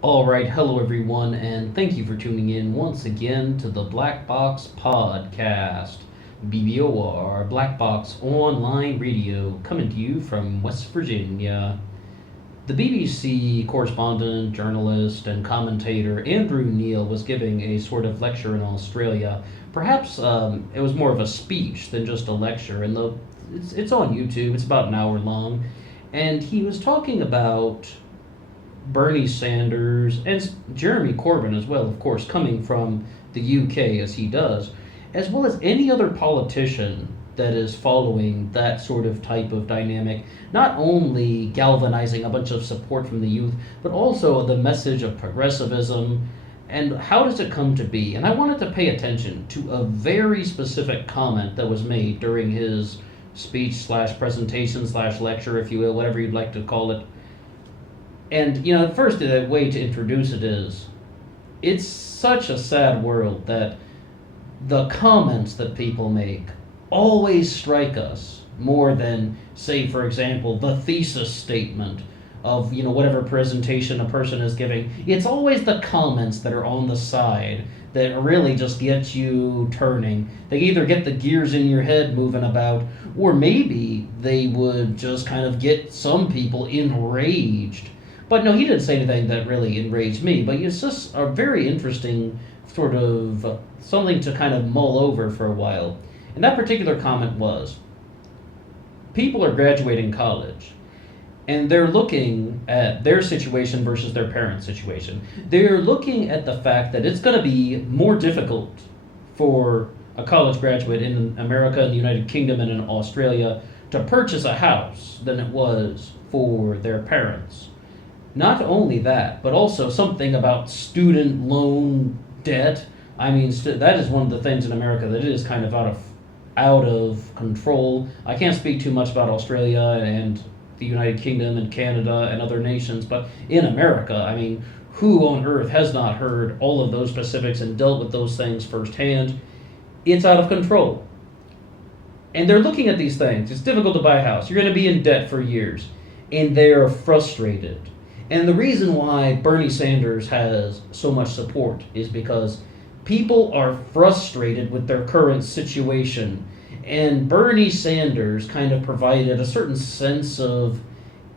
All right, hello everyone, and thank you for tuning in once again to the Black Box Podcast, BBOR, Black Box Online Radio, coming to you from West Virginia. The BBC correspondent, journalist, and commentator Andrew Neil was giving a sort of lecture in Australia. Perhaps it was more of a speech than just a lecture, and it's on YouTube, it's about an hour long, and he was talking about Bernie Sanders, and Jeremy Corbyn as well, of course, coming from the UK as he does, as well as any other politician that is following that sort of type of dynamic, not only galvanizing a bunch of support from the youth, but also the message of progressivism and how does it come to be. And I wanted to pay attention to a very specific comment that was made during his speech slash presentation slash lecture, if you will, whatever you'd like to call it. And the first way to introduce it is, it's such a sad world that the comments that people make always strike us more than, say, for example, the thesis statement of whatever presentation a person is giving. It's always the comments that are on the side that really just get you turning. They either get the gears in your head moving about, or maybe they would just kind of get some people enraged. But no, he didn't say anything that really enraged me. But it's just a very interesting sort of something to kind of mull over for a while. And that particular comment was, people are graduating college and they're looking at their situation versus their parents' situation. They're looking at the fact that it's going to be more difficult for a college graduate in America, in the United Kingdom, and in Australia to purchase a house than it was for their parents. Not only that, but also something about student loan debt. I mean, that is one of the things in America that is kind of out of control. I can't speak too much about Australia and the United Kingdom and Canada and other nations, but in America, I mean, who on earth has not heard all of those specifics and dealt with those things firsthand? It's out of control. And they're looking at these things. It's difficult to buy a house. You're going to be in debt for years. And they're frustrated. And the reason why Bernie Sanders has so much support is because people are frustrated with their current situation. And Bernie Sanders kind of provided a certain sense of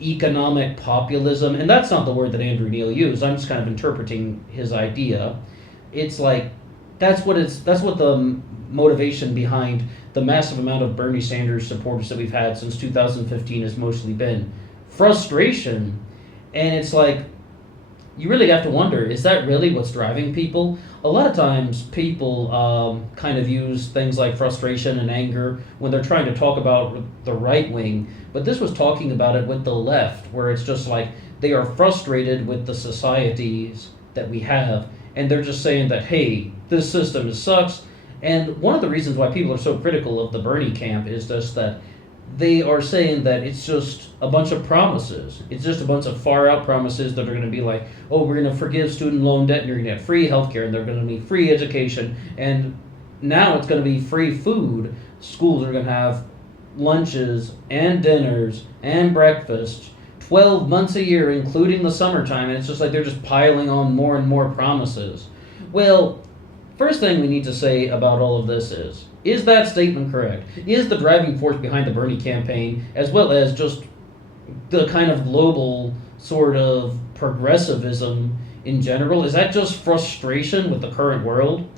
economic populism. And that's not the word that Andrew Neil used. I'm just kind of interpreting his idea. It's like that's what the motivation behind the massive amount of Bernie Sanders supporters that we've had since 2015 has mostly been frustration. And it's like, you really have to wonder, is that really what's driving people? A lot of times people kind of use things like frustration and anger when they're trying to talk about the right wing, but this was talking about it with the left, where it's just like they are frustrated with the societies that we have, and they're just saying that, hey, this system sucks. And one of the reasons why people are so critical of the Bernie camp is just that they are saying that it's just a bunch of promises. It's just a bunch of far out promises that are going to be like, oh, we're going to forgive student loan debt and you're going to have free healthcare and they're going to be free education. And now it's going to be free food. Schools are going to have lunches and dinners and breakfast 12 months a year, including the summertime. And it's just like they're just piling on more and more promises. Well, first thing we need to say about all of this is that statement correct? Is the driving force behind the Bernie campaign, as well as just the kind of global sort of progressivism in general, is that just frustration with the current world?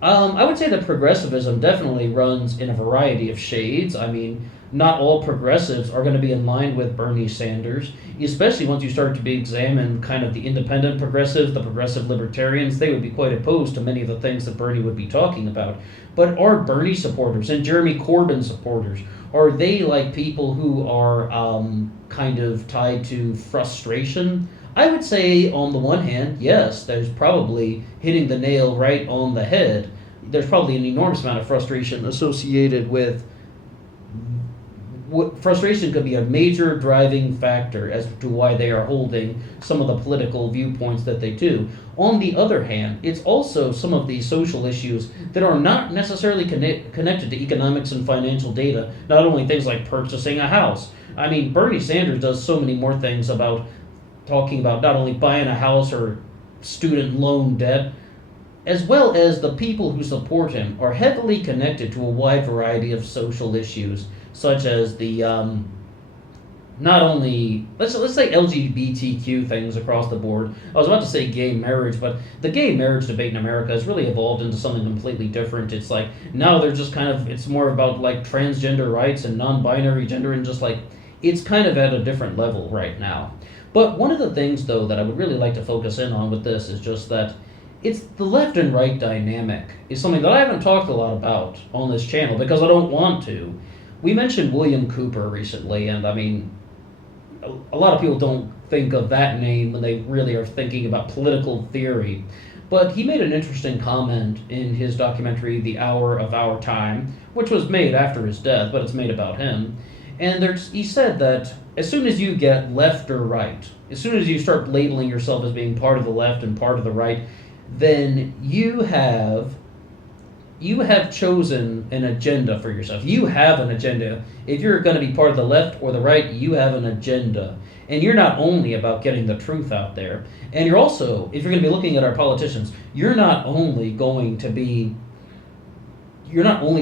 I would say that progressivism definitely runs in a variety of shades. I mean, not all progressives are going to be in line with Bernie Sanders, especially once you start to examine kind of the independent progressives, the progressive libertarians. They would be quite opposed to many of the things that Bernie would be talking about. But are Bernie supporters and Jeremy Corbyn supporters, are they like people who are kind of tied to frustration? I would say, on the one hand, yes, there's probably hitting the nail right on the head. There's probably an enormous amount of frustration associated with. Frustration could be a major driving factor as to why they are holding some of the political viewpoints that they do. On the other hand, it's also some of these social issues that are not necessarily connected to economics and financial data, not only things like purchasing a house. I mean, Bernie Sanders does so many more things about talking about not only buying a house or student loan debt, as well as the people who support him, are heavily connected to a wide variety of social issues, such as the not only let's say LGBTQ things across the board. I was about to say gay marriage, but the gay marriage debate in America has really evolved into something completely different. It's like now they're just kind of it's more about like transgender rights and non-binary gender and just like it's kind of at a different level right now. But one of the things though that I would really like to focus in on with this is just that it's the left and right dynamic is something that I haven't talked a lot about on this channel because I don't want to. We mentioned William Cooper recently, and I mean, a lot of people don't think of that name when they really are thinking about political theory. But he made an interesting comment in his documentary, The Hour of Our Time, which was made after his death, but it's made about him. And he said that as soon as you get left or right, as soon as you start labeling yourself as being part of the left and part of the right, then you have chosen an agenda for yourself. You have an agenda. If you're going to be part of the left or the right, you have an agenda. And you're not only about getting the truth out there, and you're also, if you're going to be looking at our politicians, you're not only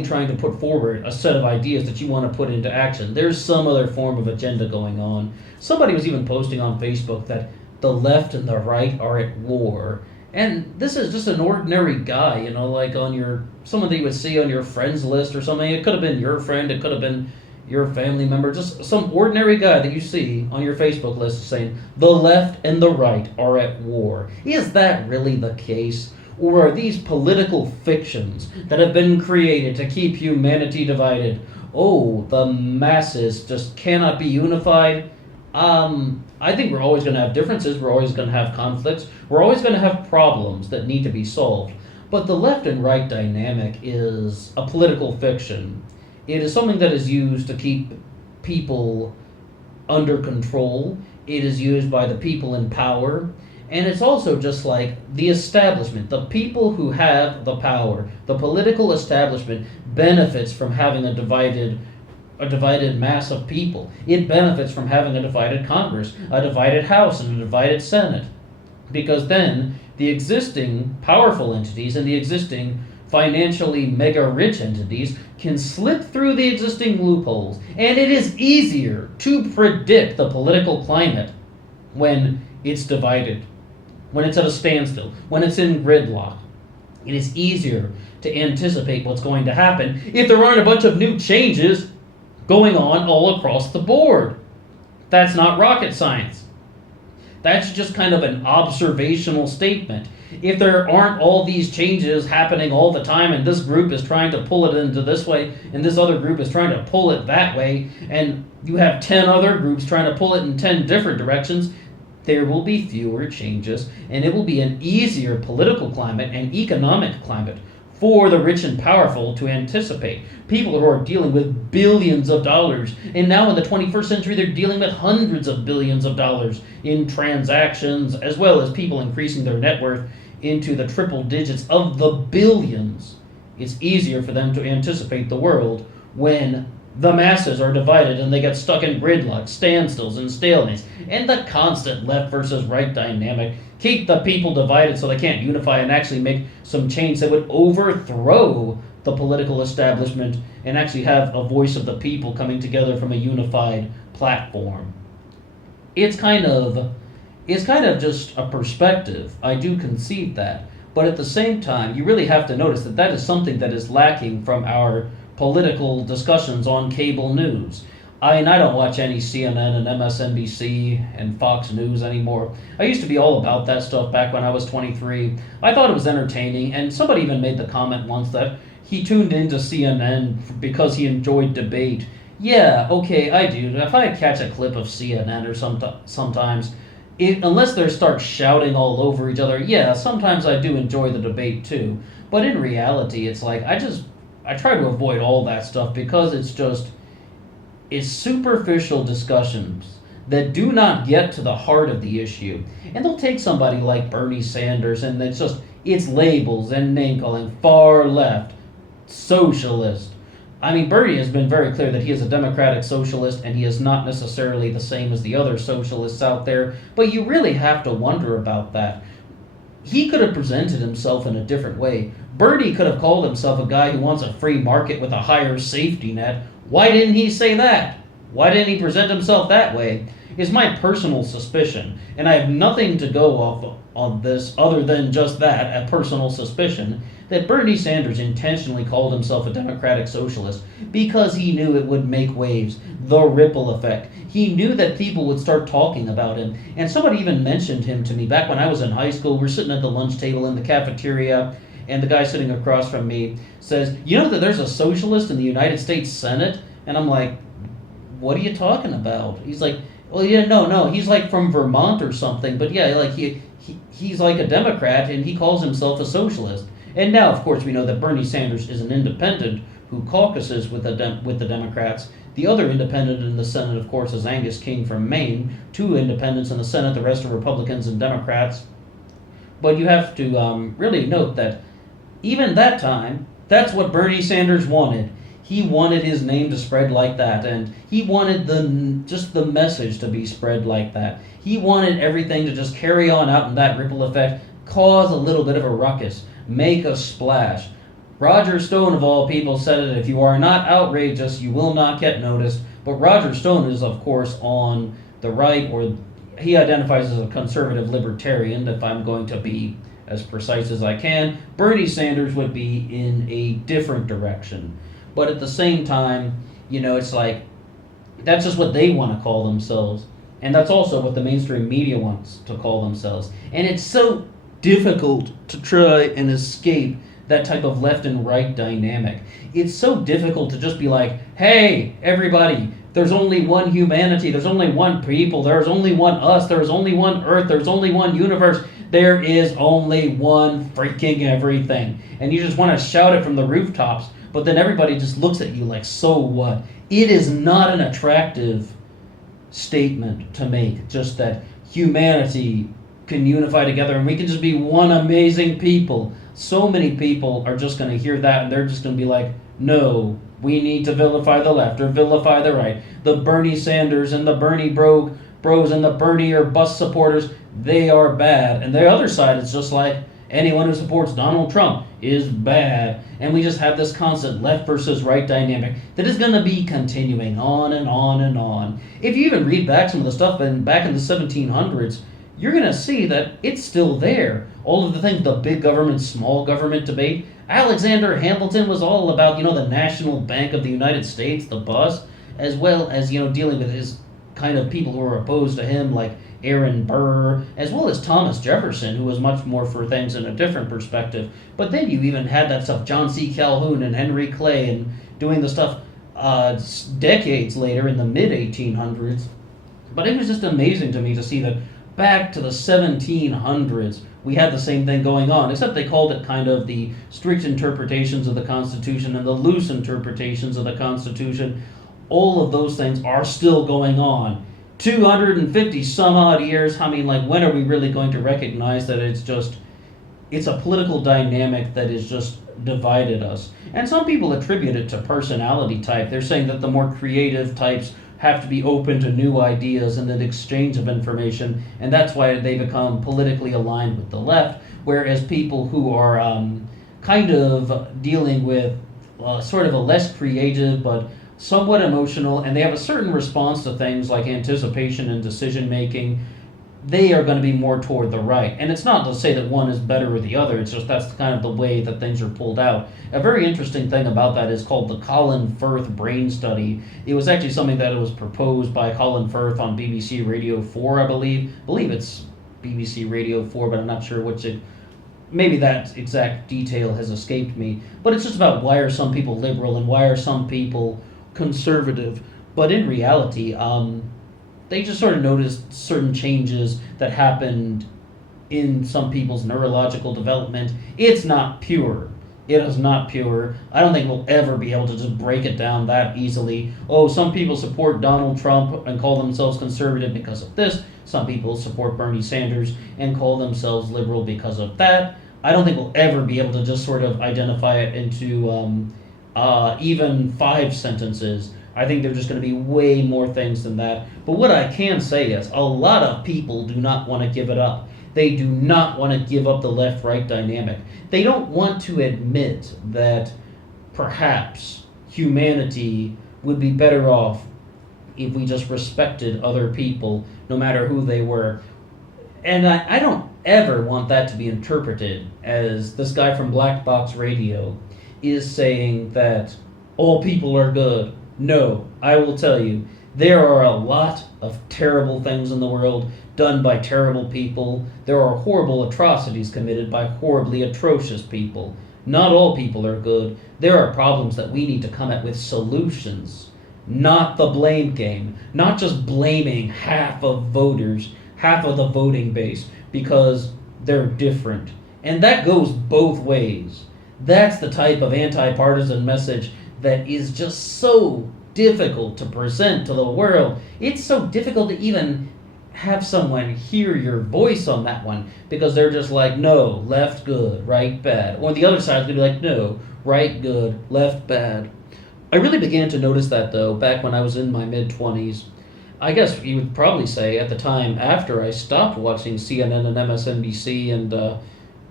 trying to put forward a set of ideas that you want to put into action. There's some other form of agenda going on. Somebody was even posting on Facebook that the left and the right are at war. And this is just an ordinary guy, like on someone that you would see on your friends list or something. It could have been your friend, it could have been your family member, just some ordinary guy that you see on your Facebook list saying, the left and the right are at war. Is that really the case? Or are these political fictions that have been created to keep humanity divided? Oh, the masses just cannot be unified. I think we're always going to have differences. We're always going to have conflicts. We're always going to have problems that need to be solved. But the left and right dynamic is a political fiction. It is something that is used to keep people under control. It is used by the people in power. And it's also just like the establishment, the people who have the power, the political establishment benefits from having a divided mass of people. It benefits from having a divided Congress, a divided House, and a divided Senate. Because then the existing powerful entities and the existing financially mega rich entities can slip through the existing loopholes. And it is easier to predict the political climate when it's divided, when it's at a standstill, when it's in gridlock. It is easier to anticipate what's going to happen if there aren't a bunch of new changes going on all across the board. That's not rocket science. That's just kind of an observational statement. If there aren't all these changes happening all the time and this group is trying to pull it into this way and this other group is trying to pull it that way and you have 10 other groups trying to pull it in 10 different directions, there will be fewer changes and it will be an easier political climate and economic climate for the rich and powerful to anticipate. People who are dealing with billions of dollars, and now in the 21st century they're dealing with hundreds of billions of dollars in transactions, as well as people increasing their net worth into the triple digits of the billions. It's easier for them to anticipate the world when the masses are divided and they get stuck in gridlock, standstills, and stalemates, and the constant left versus right dynamic keep the people divided so they can't unify and actually make some change that would overthrow the political establishment and actually have a voice of the people coming together from a unified platform. It's kind of just a perspective. I do concede that. But at the same time, you really have to notice that is something that is lacking from our political discussions on cable news. I don't watch any CNN and MSNBC and Fox News anymore. I used to be all about that stuff back when I was 23. I thought it was entertaining, and somebody even made the comment once that he tuned into CNN because he enjoyed debate. Yeah, okay, I do. If I catch a clip of CNN or sometimes, unless they start shouting all over each other, yeah, sometimes I do enjoy the debate too. But in reality, it's like I try to avoid all that stuff because it's superficial discussions that do not get to the heart of the issue. And they'll take somebody like Bernie Sanders and it's labels and name calling, far left, socialist, I mean, Bernie has been very clear that he is a democratic socialist and he is not necessarily the same as the other socialists out there, but you really have to wonder about that. He could have presented himself in a different way. Bernie could have called himself a guy who wants a free market with a higher safety net. Why didn't he say that? Why didn't he present himself that way? Is my personal suspicion, and I have nothing to go off on this other than just that, a personal suspicion, that Bernie Sanders intentionally called himself a democratic socialist because he knew it would make waves, the ripple effect. He knew that people would start talking about him, and somebody even mentioned him to me back when I was in high school. We're sitting at the lunch table in the cafeteria, and the guy sitting across from me says, "You know that there's a socialist in the United States Senate?" And I'm like, "What are you talking about?" He's like, "Well, yeah, no, he's like from Vermont or something, but yeah, like he's like a Democrat and he calls himself a socialist." And now, of course, we know that Bernie Sanders is an independent who caucuses with the Democrats. The other independent in the Senate, of course, is Angus King from Maine. Two independents in the Senate, the rest are Republicans and Democrats. But you have to really note that even that time, that's what Bernie Sanders wanted. He wanted his name to spread like that, and he wanted just the message to be spread like that. He wanted everything to just carry on out in that ripple effect, cause a little bit of a ruckus, make a splash. Roger Stone, of all people, said it: if you are not outrageous, you will not get noticed. But Roger Stone is, of course, on the right, or he identifies as a conservative libertarian, if I'm going to be as precise as I can. Bernie Sanders would be in a different direction. But at the same time, it's like, that's just what they want to call themselves. And that's also what the mainstream media wants to call themselves. And it's so difficult to try and escape that type of left and right dynamic. It's so difficult to just be like, hey, everybody, there's only one humanity, there's only one people, there's only one us, there's only one earth, there's only one universe, there is only one freaking everything. And you just want to shout it from the rooftops, but then everybody just looks at you like, so what? It is not an attractive statement to make, just that humanity can unify together and we can just be one amazing people. So many people are just going to hear that and they're just going to be like, no, we need to vilify the left or vilify the right. The Bernie Sanders and the Bernie bros and the Bernie or bus supporters, they are bad. And the other side is just like, anyone who supports Donald Trump is bad. And we just have this constant left versus right dynamic that is going to be continuing on and on and on. If you even read back some of the stuff back in the 1700s, you're going to see that it's still there. All of the things, the big government, small government debate. Alexander Hamilton was all about, the National Bank of the United States, the bus, as well as, dealing with his kind of people who were opposed to him, like Aaron Burr, as well as Thomas Jefferson, who was much more for things in a different perspective. But then you even had that stuff, John C. Calhoun and Henry Clay, and doing the stuff decades later in the mid-1800s. But it was just amazing to me to see that back to the 1700s, we had the same thing going on, except they called it kind of the strict interpretations of the Constitution and the loose interpretations of the Constitution. All of those things are still going on. 250 some odd years, I mean, like, when are we really going to recognize that it's a political dynamic that has just divided us? And some people attribute it to personality type. They're saying that the more creative types have to be open to new ideas and an exchange of information, and that's why they become politically aligned with the left, whereas people who are kind of dealing with sort of a less creative but somewhat emotional, and they have a certain response to things like anticipation and decision making, they are going to be more toward the right. And it's not to say that one is better or the other, it's just that's kind of the way that things are pulled out. A very interesting thing about that is called the Colin Firth brain study. It was actually something that was proposed by Colin Firth on BBC Radio 4, I believe. I believe it's BBC Radio 4, but I'm not sure maybe that exact detail has escaped me. But it's just about why are some people liberal and why are some people conservative. But in reality, they just sort of noticed certain changes that happened in some people's neurological development. It's not pure. It is not pure. I don't think we'll ever be able to just break it down that easily. Oh, some people support Donald Trump and call themselves conservative because of this. Some people support Bernie Sanders and call themselves liberal because of that. I don't think we'll ever be able to just sort of identify it into even 5 sentences. I think they're just going to be way more things than that. But what I can say is a lot of people do not want to give it up. They do not want to give up the left right dynamic. They don't want to admit that perhaps humanity would be better off if we just respected other people, no matter who they were. And I don't ever want that to be interpreted as this guy from Black Box Radio is saying that all people are good. No, I will tell you, there are a lot of terrible things in the world done by terrible people. There are horrible atrocities committed by horribly atrocious people. Not all people are good. There are problems that we need to come at with solutions, not the blame game, not just blaming half of voters, half of the voting base, because they're different. And that goes both ways. That's the type of anti-partisan message that is just so difficult to present to the world. It's so difficult to even have someone hear your voice on that one, because they're just like, no, left good, right bad. Or the other side's gonna be like, no, right good, left bad. I really began to notice that, though, back when I was in my mid-20s. I guess you would probably say at the time after I stopped watching CNN and MSNBC and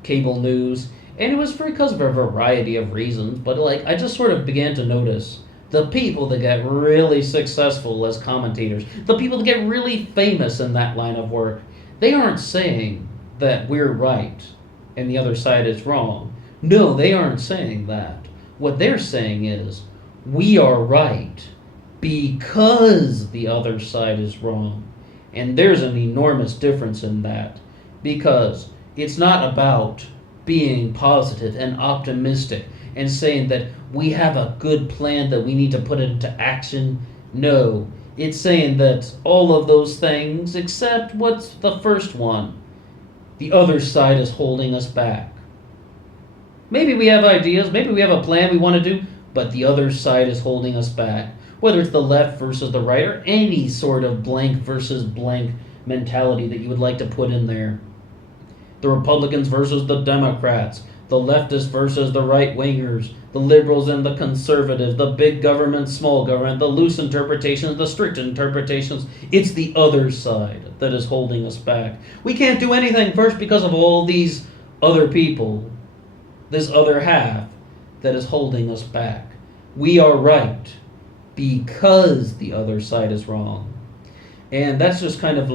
cable news, and it was because of a variety of reasons, but I just sort of began to notice the people that get really successful as commentators, the people that get really famous in that line of work, they aren't saying that we're right and the other side is wrong. No, they aren't saying that. What they're saying is, we are right because the other side is wrong. And there's an enormous difference in that, because it's not about being positive and optimistic and saying that we have a good plan that we need to put into action. No, it's saying that all of those things, except what's the first one? The other side is holding us back. Maybe we have ideas, maybe we have a plan we want to do, but the other side is holding us back. Whether it's the left versus the right, or any sort of blank versus blank mentality that you would like to put in there. The Republicans versus the Democrats, the leftists versus the right-wingers, the liberals and the conservatives, the big government, small government, the loose interpretations, the strict interpretations. It's the other side that is holding us back. We can't do anything first because of all these other people, this other half that is holding us back. We are right because the other side is wrong. And that's just kind of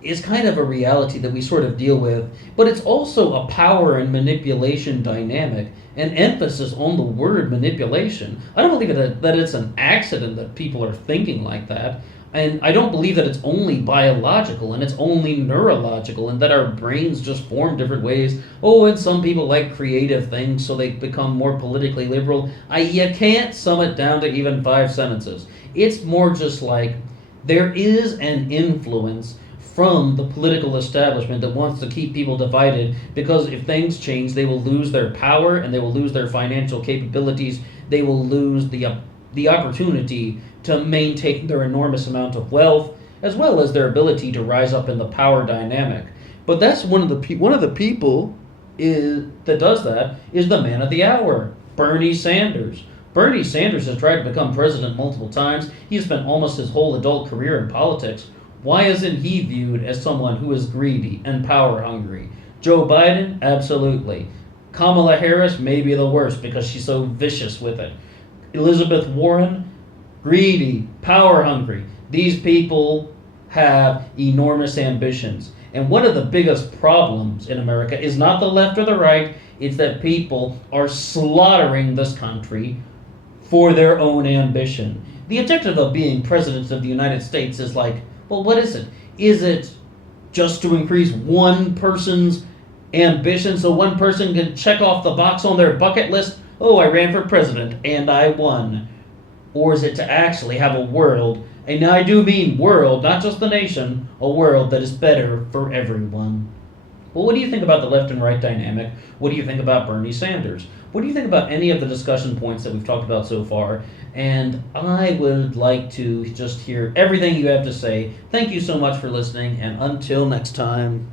is kind of a reality that we sort of deal with, but it's also a power and manipulation dynamic, an emphasis on the word manipulation. I don't believe that it's an accident that people are thinking like that, and I don't believe that it's only biological and it's only neurological and that our brains just form different ways. Oh, and some people like creative things, so they become more politically liberal. You can't sum it down to even 5 sentences. It's more just like there is an influence from the political establishment that wants to keep people divided, because if things change, they will lose their power and they will lose their financial capabilities. They will lose the opportunity to maintain their enormous amount of wealth, as well as their ability to rise up in the power dynamic. But that's one of the people that does that is the man of the hour, Bernie Sanders. Bernie Sanders has tried to become president multiple times. He's spent almost his whole adult career in politics. Why isn't he viewed as someone who is greedy and power hungry? Joe Biden, absolutely. Kamala Harris may be the worst because she's so vicious with it. Elizabeth Warren, greedy, power hungry. These people have enormous ambitions. And one of the biggest problems in America is not the left or the right, it's that people are slaughtering this country for their own ambition. The objective of being president of the United States is well, what is it? Is it just to increase one person's ambition so one person can check off the box on their bucket list? Oh, I ran for president and I won. Or is it to actually have a world, and I do mean world, not just the nation, a world that is better for everyone? Well, what do you think about the left and right dynamic? What do you think about Bernie Sanders? What do you think about any of the discussion points that we've talked about so far? And I would like to just hear everything you have to say. Thank you so much for listening, and until next time.